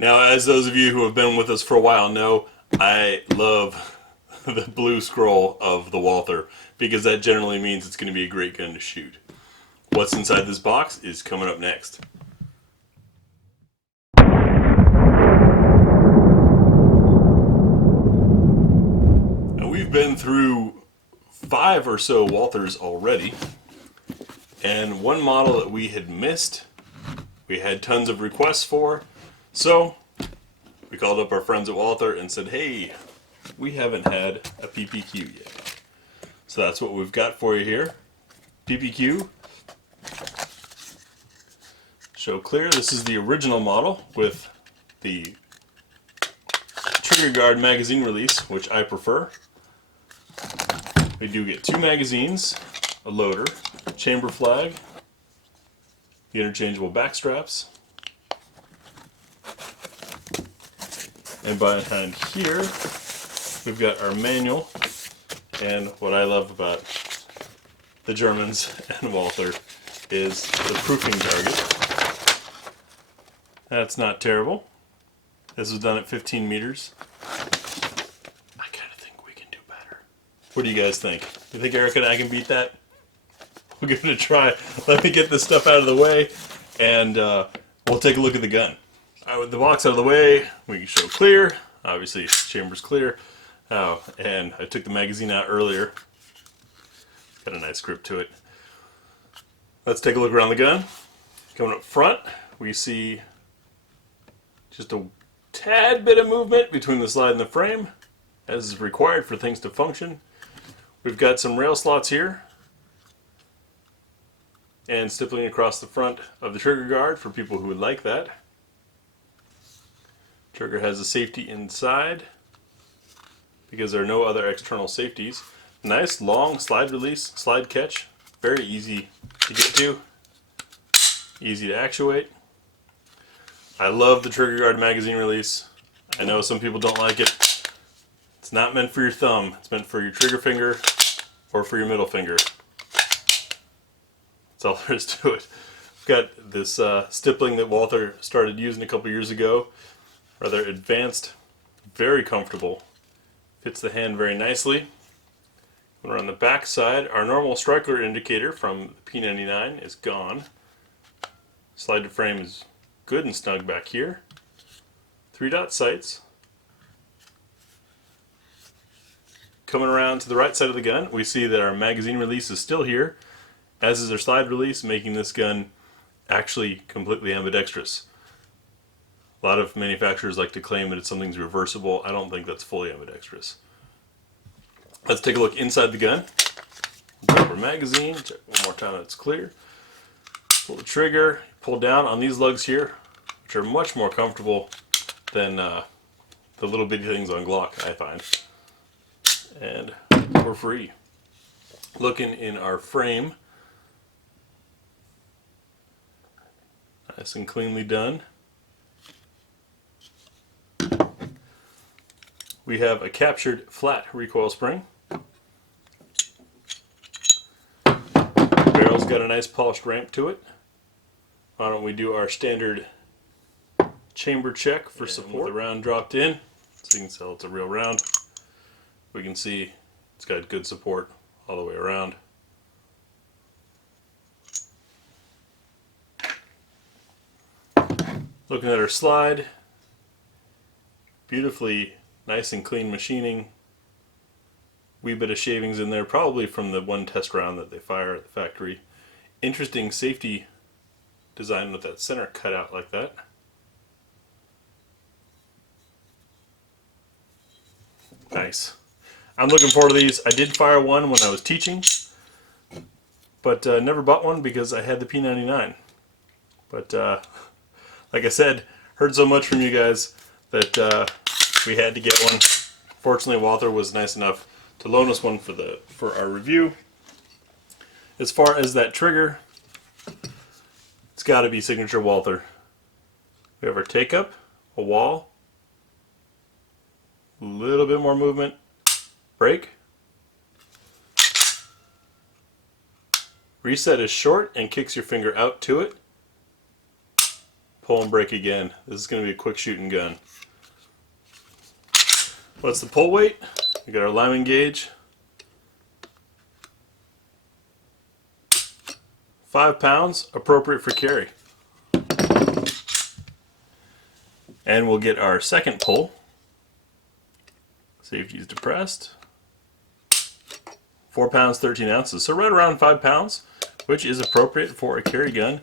Now, as those of you who have been with us for a while know, I love the blue scroll of the Walther because that generally means it's going to be a great gun to shoot. What's inside this box is coming up next. Now, we've been through 5 or so Walthers already, and one model that we had missed, we had tons of requests for, so we called up our friends at Walther and said, hey, we haven't had a PPQ yet. So that's what we've got for you here. PPQ. Show clear. This is the original model with the trigger guard magazine release, which I prefer. We do get 2 magazines, a loader, chamber flag, the interchangeable back straps, and behind here we've got our manual, and what I love about the Germans and Walther is the proofing target. That's not terrible. This was done at 15 meters. I kind of think we can do better. What do you guys think? You think Eric and I can beat that? We'll give it a try. Let me get this stuff out of the way, and we'll take a look at the gun. All right, with the box out of the way, we can show clear. Obviously, chamber's clear. Oh, and I took the magazine out earlier. Got a nice grip to it. Let's take a look around the gun. Coming up front, we see just a tad bit of movement between the slide and the frame, as is required for things to function. We've got some rail slots here, and stippling across the front of the trigger guard for people who would like that. Trigger has a safety inside because there are no other external safeties. Nice long slide release, slide catch, very easy to get to, easy to actuate. I love the trigger guard magazine release. I know some people don't like it. It's not meant for your thumb, it's meant for your trigger finger or for your middle finger. That's all there is to it. We've got this stippling that Walther started using a couple years ago. Rather advanced, very comfortable. Fits the hand very nicely. When we're on the back side, our normal striker indicator from the P99 is gone. Slide to frame is good and snug back here. 3-dot sights. Coming around to the right side of the gun, we see that our magazine release is still here, as is our slide release, making this gun actually completely ambidextrous. A lot of manufacturers like to claim that it's something's reversible. I don't think that's fully ambidextrous. Let's take a look inside the gun. Grab our magazine, check one more time that it's clear. Pull the trigger, pull down on these lugs here, which are much more comfortable than the little bitty things on Glock, I find. And we're free. Looking in our frame, nice and cleanly done. We have a captured flat recoil spring. Barrel's got a nice polished ramp to it. Why don't we do our standard chamber check for support. With the round dropped in, so you can tell it's a real round. We can see it's got good support all the way around. Looking at our slide, beautifully nice and clean machining. Wee bit of shavings in there, probably from the one test round that they fire at the factory. Interesting safety design with that center cut out like that. Nice. I'm looking forward to these. I did fire one when I was teaching, but never bought one because I had the P99. But like I said, heard so much from you guys that we had to get one. Fortunately, Walther was nice enough to loan us one for our review. As far as that trigger, it's got to be signature Walther. We have our take up, a wall, a little bit more movement, break. Reset is short and kicks your finger out to it. pull and break again. This is going to be a quick shooting gun. What's the pull weight? We got our lineman gauge. 5 pounds, appropriate for carry. And we'll get our second pull. Safety is depressed. 4 pounds, 13 ounces. So right around 5 pounds, which is appropriate for a carry gun.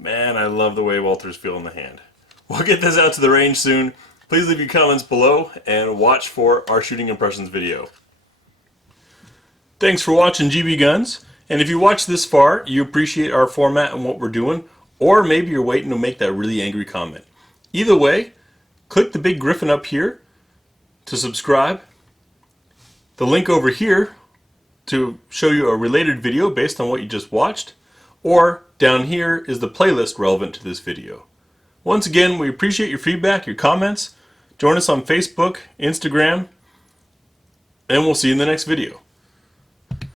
Man, I love the way Walthers feel in the hand. We'll get this out to the range soon. Please leave your comments below and watch for our shooting impressions video. Thanks for watching GBGuns. And if you watched this far, you appreciate our format and what we're doing, or maybe you're waiting to make that really angry comment. Either way, click the big griffin up here to subscribe. The link over here to show you a related video based on what you just watched, or down here is the playlist relevant to this video. Once again, we appreciate your feedback, your comments. Join us on Facebook, Instagram, and we'll see you in the next video.